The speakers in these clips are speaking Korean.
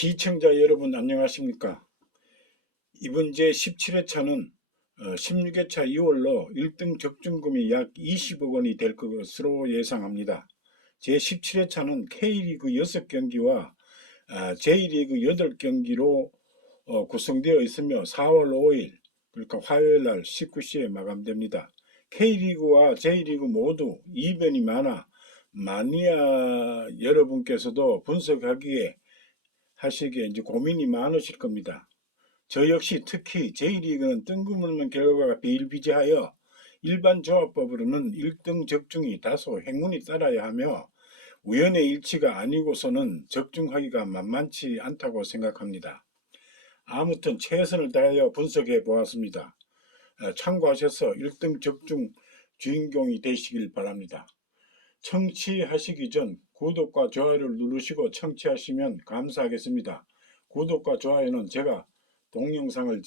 시청자 여러분 안녕하십니까? 이번 제 17회차는 16회차 2월로 1등 적중금이 약 20억 원이 될 것으로 예상합니다. 제 17회차는 K리그 6경기와 J리그 8경기로 어, 구성되어 있으며 4월 5일 그러니까 화요일 날 19시에 마감됩니다. K리그와 J리그 모두 이변이 많아 마니아 여러분께서도 분석하기에 하시기에 이제 고민이 많으실 겁니다. 저 역시 특히 J리그는 뜬금없는 결과가 비일비재하여 일반 조합법으로는 1등 적중이 다소 행운이 따라야 하며 우연의 일치가 아니고서는 적중하기가 만만치 않다고 생각합니다. 아무튼 최선을 다하여 분석해 보았습니다. 어, 참고하셔서 1등 적중 주인공이 되시길 바랍니다. 청취하시기 전 구독과 좋아요를 누르시고 청취하시면 감사하겠습니다. 구독과 좋아요는 제가 동영상을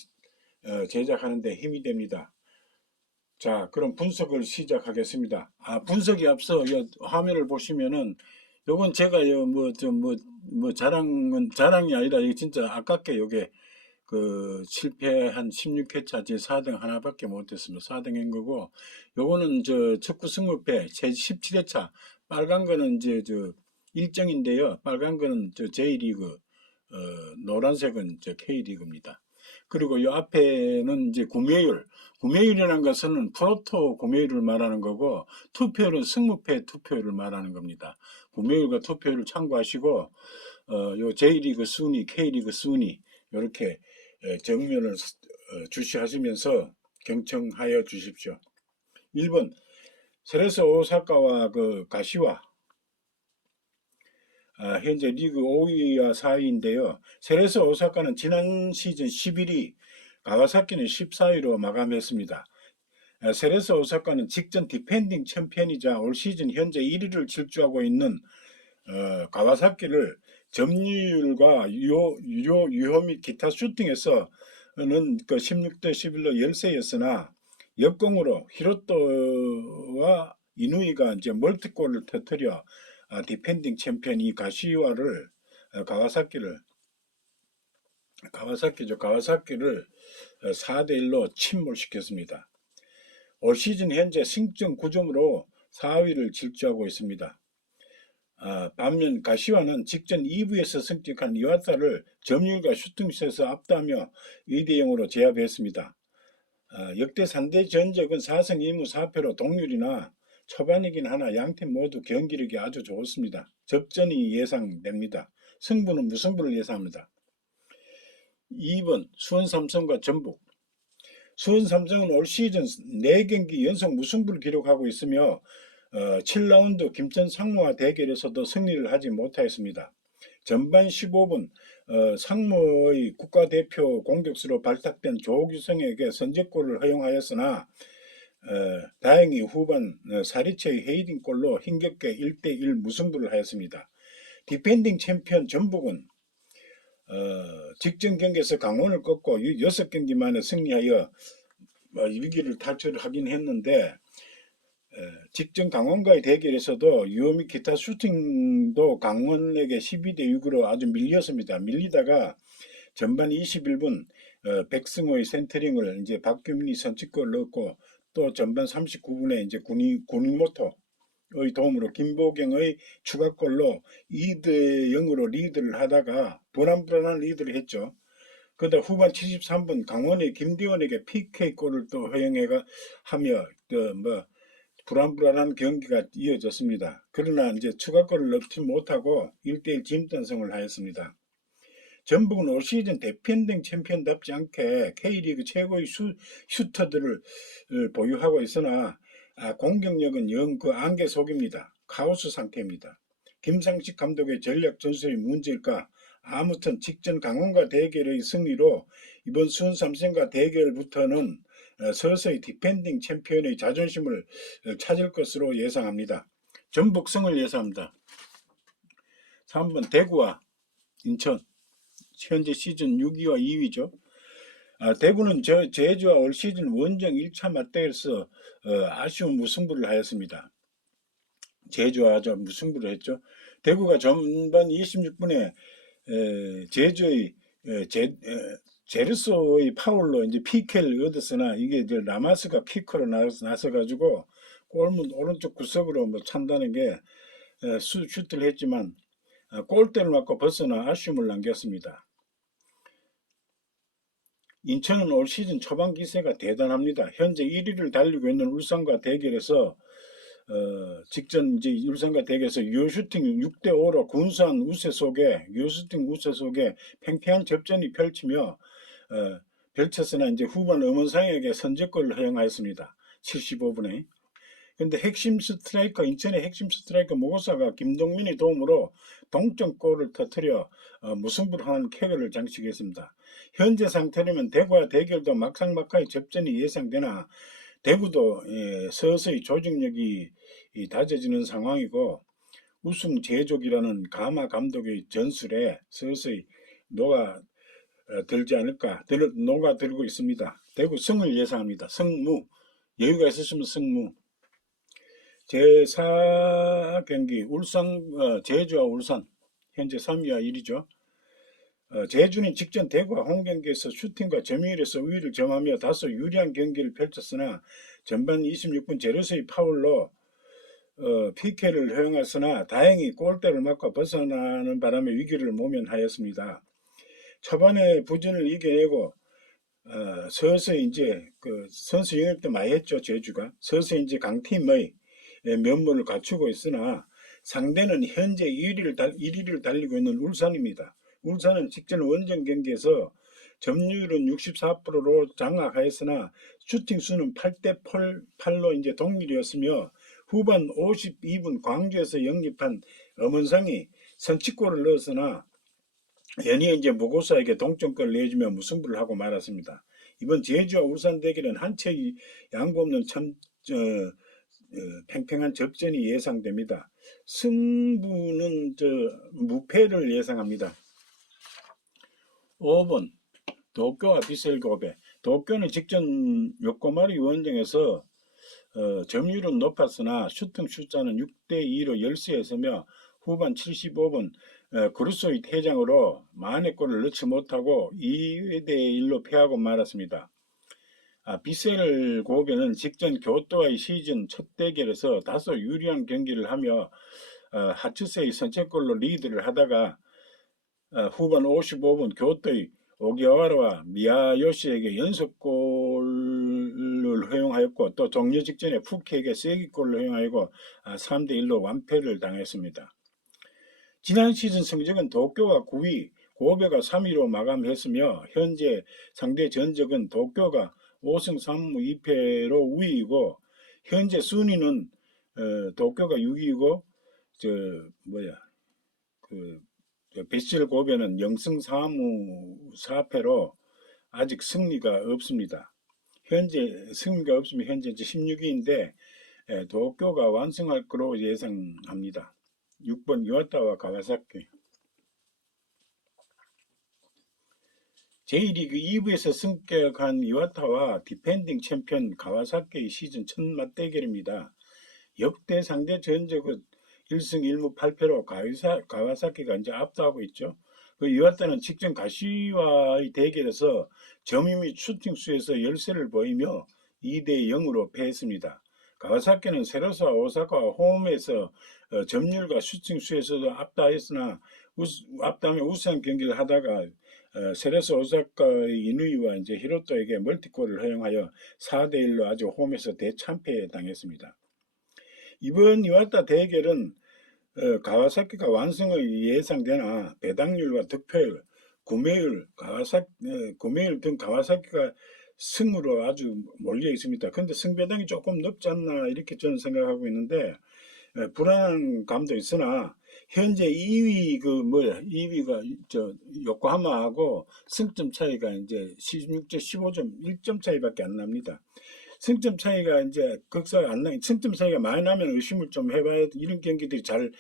어, 제작하는 데 힘이 됩니다. 자, 그럼 분석을 시작하겠습니다. 아, 분석이 앞서 이 화면을 보시면은 요건 제가 뭐좀뭐 뭐 자랑은 자랑이 아니라 이게 진짜 아깝게 요게 그 실패한 16회차 제 4등 하나밖에 못했습니다. 4등인 거고 요거는 저 축구 승무패 제 17회차 빨간 거는 이제 저 일정인데요. 빨간 거는 저 J리그 어, 노란색은 저 K리그입니다. 그리고 이 앞에는 이제 구매율, 구매율이라는 것은 프로토 구매율을 말하는 거고 투표율은 승무패 투표율을 말하는 겁니다. 구매율과 투표율을 참고하시고 어, 요 J리그 순위, K리그 순위 이렇게 정면을 어, 주시하시면서 경청하여 주십시오. 1번 세레스 오사카와 그 가시와 아, 현재 리그 5위와 4위인데요. 세레스 오사카는 지난 시즌 11위, 가와사키는 14위로 마감했습니다. 아, 세레스 오사카는 직전 디펜딩 챔피언이자 올 시즌 현재 1위를 질주하고 있는 어, 가와사키를 점유율과 유효, 유효, 유효 및 기타 슈팅에서는 그 16대 11로 열세였으나 역공으로 히로토와 이누이가 이제 멀티골을 터뜨려 아, 디펜딩 챔피언 이 가시와를 아, 가와사키를 가와사키죠. 가와사키를 4대 1로 침몰시켰습니다. 올 시즌 현재 승점 9점으로 4위를 질주하고 있습니다. 아, 반면 가시와는 직전 2부에서 승격한 이와타를 점유율과 슈팅슛에서 압도하며 2대 0으로 제압했습니다. 아, 역대 3대 전적은 4승 2무 4패로 동률이나 초반이긴 하나 양팀 모두 경기력이 아주 좋습니다. 접전이 예상됩니다. 승부는 무승부를 예상합니다. 2번 수원 삼성과 전북 수원 삼성은 올 시즌 4경기 연속 무승부를 기록하고 있으며 어, 7라운드 김천 상무와 대결에서도 승리를 하지 못하였습니다. 전반 15분 어, 상무의 국가대표 공격수로 발탁된 조규성에게 선제골을 허용하였으나 어, 다행히 후반 어, 사리체의 헤이딩골로 힘겹게 1대1 무승부를 하였습니다. 디펜딩 챔피언 전북은 어, 직전 경기에서 강원을 꺾고 6경기 만에 승리하여 뭐, 위기를 탈출하긴 했는데 에, 직전 강원과의 대결에서도 유효미 기타 슈팅도 강원에게 12대 6으로 아주 밀렸습니다. 밀리다가 전반 21분 어, 백승호의 센터링을 이제 박규민이 선취골 넣었고 또 전반 39분에 이제 군이 군인모토의 도움으로 김보경의 추가골로 2대 0으로 리드를 하다가 불안불안한 리드를 했죠. 그러다 후반 73분 강원의 김대원에게 PK골을 또 허용해가 하며 그뭐 불안불안한 경기가 이어졌습니다. 그러나 이제 추가골을 넣지 못하고 1대1 진단성을 하였습니다. 전북은 올 시즌 대편등 챔피언답지 않게 K리그 최고의 슈, 슈터들을 보유하고 있으나 아, 공격력은 영 그 안개 속입니다. 카오스 상태입니다. 김상식 감독의 전략 전술이 문제일까? 아무튼 직전 강원과 대결의 승리로 이번 수원 삼성과 대결부터는 어, 서서히 디펜딩 챔피언의 자존심을 어, 찾을 것으로 예상합니다. 전북성을 예상합니다. 3번 대구와 인천 현재 시즌 6위와 2위죠. 아, 대구는 저, 제주와 올 시즌 원정 1차 맞대결에서 어, 아쉬운 무승부를 하였습니다. 제주와 저 무승부를 했죠. 대구가 전반 26분에 에, 제주의 에, 제, 에, 제르소의 파울로 이제 PK를 얻었으나 이게 이제 라마스가 키커로 나서, 나서가지고 골문 오른쪽 구석으로 뭐 찬다는 게 에, 수, 슈트를 했지만 아, 골대를 맞고 벗어나 아쉬움을 남겼습니다. 인천은 올 시즌 초반 기세가 대단합니다. 현재 1위를 달리고 있는 울산과 대결해서 어, 직전 이제 울산과 대결에서 유슈팅 6대 5로 군산 우세 속에 유슈팅 우세 속에 팽팽한 접전이 펼치며 어, 펼쳤으나 이제 후반 음원상에게 선제골을 허용하였습니다. 75분에. 근데 핵심 스트라이커 인천의 핵심 스트라이커 모고사가 김동민의 도움으로 동점골을 터뜨려 어, 무승부를 하는 쾌거를 장식했습니다. 현재 상태라면 대구와 대결도 막상막하의 접전이 예상되나 대구도 예, 서서히 조직력이 이 다져지는 상황이고 우승 제족이라는 가마 감독의 전술에 서서히 녹아 어, 들지 않을까 들, 녹아 들고 있습니다. 대구 승을 예상합니다. 승무 여유가 있으시면 승무 제4 경기 울산 어, 제주와 울산 현재 3위와 1위죠. 어, 제주는 직전 대구와 홈 경기에서 슈팅과 점유율에서 우위를 점하며 다소 유리한 경기를 펼쳤으나 전반 26분 제르소의 파울로 어, PK를 허용했으나 다행히 골대를 맞고 벗어나는 바람에 위기를 모면하였습니다. 초반에 부진을 이겨내고 어, 서서히 이제 그 선수 영입 때 많이 했죠 제주가 서서히 이제 강팀의 면모를 갖추고 있으나 상대는 현재 1위를, 달, 1위를 달리고 있는 울산입니다. 울산은 직전 원정 경기에서 점유율은 64%로 장악하였으나 슈팅 수는 8대 8로 이제 동률이었으며 후반 52분 광주에서 영입한 엄원상이 선취골을 넣었으나 연이어 이제 무고사에게 동점골을 내주며 무승부를 하고 말았습니다. 이번 제주와 울산 대결은 한 채의 양보 없는 참 어, 어, 팽팽한 접전이 예상됩니다. 승부는 저 무패를 예상합니다. 5번 도쿄와 비셀고베 도쿄는 직전 요코마리 원정에서 어, 점유율은 높았으나 슈팅 숫자는 6대 2로 열세에 서며 후반 75분 어, 그루소의 퇴장으로 만회 골을 넣지 못하고 2대 1로 패하고 말았습니다. 아, 비셀 고베는 직전 교토와의 시즌 첫 대결에서 다소 유리한 경기를 하며 어, 하츠세의 선취골로 리드를 하다가 어, 후반 55분 교토의 오기와라와 미야요시에게 연속골을 허용하였고 또 종료 직전에 푸키에게 세기골을 허용하였고 아, 3대 1로 완패를 당했습니다. 지난 시즌 성적은 도쿄가 9위, 고베가 3위로 마감했으며 현재 상대 전적은 도쿄가 5승 3무 2패로 우위이고 현재 순위는 어, 도쿄가 6위이고 저 뭐야 그 베시를 고베는 0승 3무 4패로 아직 승리가 없습니다. 현재 승리가 없으면 현재 16위인데 도쿄가 완승할 거로 예상합니다. 6번 이와타와 가와사키 제1리그 2부에서 승격한 이와타와 디펜딩 챔피언 가와사키의 시즌 첫 맞대결입니다. 역대 상대 전적은 1승 1무 8패로 가위사, 가와사키가 이제 압도하고 있죠. 그 이와타는 직전 가시와의 대결에서 점유 및 슈팅 수에서 열세를 보이며 2대 0으로 패했습니다. 가와사키는 세로사 오사카와 홈에서 어, 점유율과 슈팅 수에서도 압도하였으나 압도하며 우수한 경기를 하다가 어, 세레스 오사카의 이누이와 이제 히로토에게 멀티골을 허용하여 4대 1로 아주 홈에서 대참패에 당했습니다. 이번 이와타 대결은 어, 가와사키가 완승의 예상되나 배당률과 득표율, 구매율, 가와사 어, 구매율 등 가와사키가 승으로 아주 몰려 있습니다. 근데 승배당이 조금 높지 않나 이렇게 저는 생각하고 있는데 에, 불안한 감도 있으나 현재 2위 그 뭐야 2위가 저 요코하마하고 승점 차이가 이제 16점 15점 1점 차이밖에 안 납니다. 승점 차이가 이제 극사가 안 나, 승점 차이가 많이 나면 의심을 좀 해봐야 이런 경기들이 잘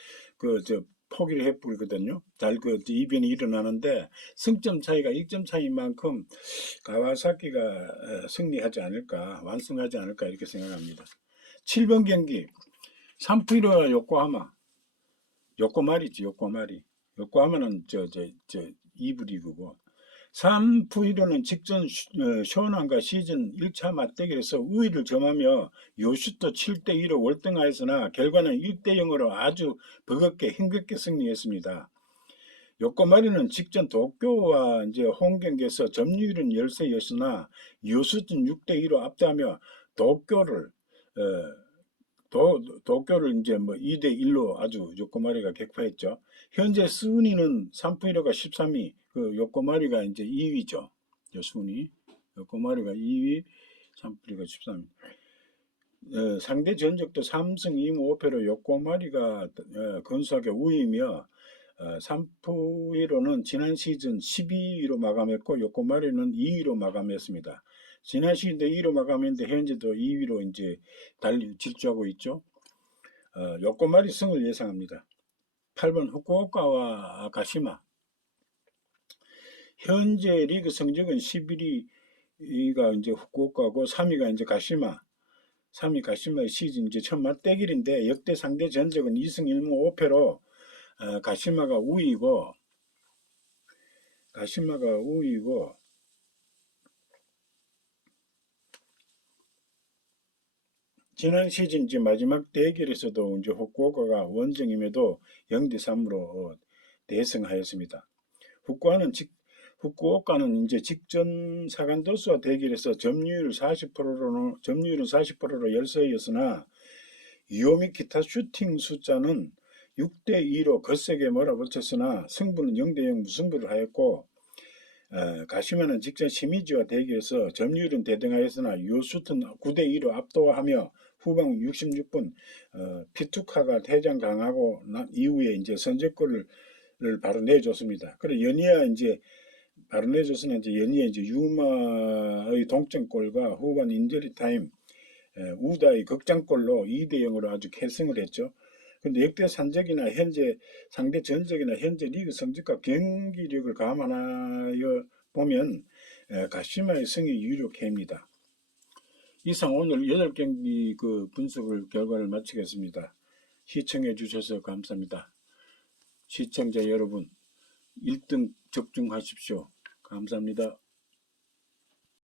그 저 포기를 해버리거든요. 잘그 이변이 일어나는데 승점 차이가 1점 차이인 만큼 가와사키가 어, 승리하지 않을까 완승하지 않을까 이렇게 생각합니다. 7번 경기 삼프이로와 요코하마 요코마리지 요코마리 요코하마는 저 저 저 2부 리그고 3부 1호는 직전 슈- 어, 쇼난과 시즌 1차 맞대결에서 우위를 점하며 요슈도 7대 2로 월등하였으나 결과는 1대 0으로 아주 버겁게 힘겹게 승리했습니다. 요코마리는 직전 도쿄와 이제 홈 경기에서 점유율은 열세였으나 요수는 6대 2로 압도하며 도쿄를 어, 도, 도쿄를 이제 뭐 2대 1로 아주 요코마리가 격파했죠. 현재 순위는 3부 1호가 13위, 그 요코마리가 이제 2위죠. 요 순위. 요코마리가 2위, 3부 1호가 13위. 어, 상대 전적도 3승 2무 5패로 요코마리가 어, 근소하게 우위며 어, 3부 1호는 지난 시즌 12위로 마감했고 요코마리는 2위로 마감했습니다. 지난 시즌도 2위로 마감했는데 현재도 2위로 이제 달리 질주하고 있죠. 어, 요코마리 승을 예상합니다. 8번 후쿠오카와 가시마. 현재 리그 성적은 11위가 이제 후쿠오카고 3위가 이제 가시마. 3위 가시마의 시즌 이제 첫 맞대결인데 역대 상대 전적은 2승 1무 5패로 어, 가시마가 우위고 가시마가 우위고 지난 시즌 이제 마지막 대결에서도 이제 후쿠오카가 원정임에도 0대 3으로 대승하였습니다. 후쿠오카는 직 후쿠오카는 이제 직전 사간도수와 대결에서 점유율 40%로 점유율은 40%로 열세였으나 위험이 기타 슈팅 숫자는 6대 2로 거세게 몰아붙였으나 승부는 0대 0 무승부를 하였고 어, 가시마는 직전 시미즈와 대결에서 점유율은 대등하였으나 요수트는 9대 2로 압도하며 후방 66분 어, 피투카가 퇴장 당하고 난 이후에 이제 선제골을 바로 내줬습니다. 그래 연이어 이제 내줬으나 이제 연이어 이제 유마의 동점골과 후반 인저리 타임 에, 우다의 극장골로 2대 0으로 아주 캐승을 했죠. 근데 역대 산적이나 현재 상대 전적이나 현재 리그 성적과 경기력을 감안하여 보면 에, 가시마의 승이 유력합니다. 이상 오늘 8경기 그 분석을 결과를 마치겠습니다. 시청해 주셔서 감사합니다. 시청자 여러분 1등 적중하십시오. 감사합니다.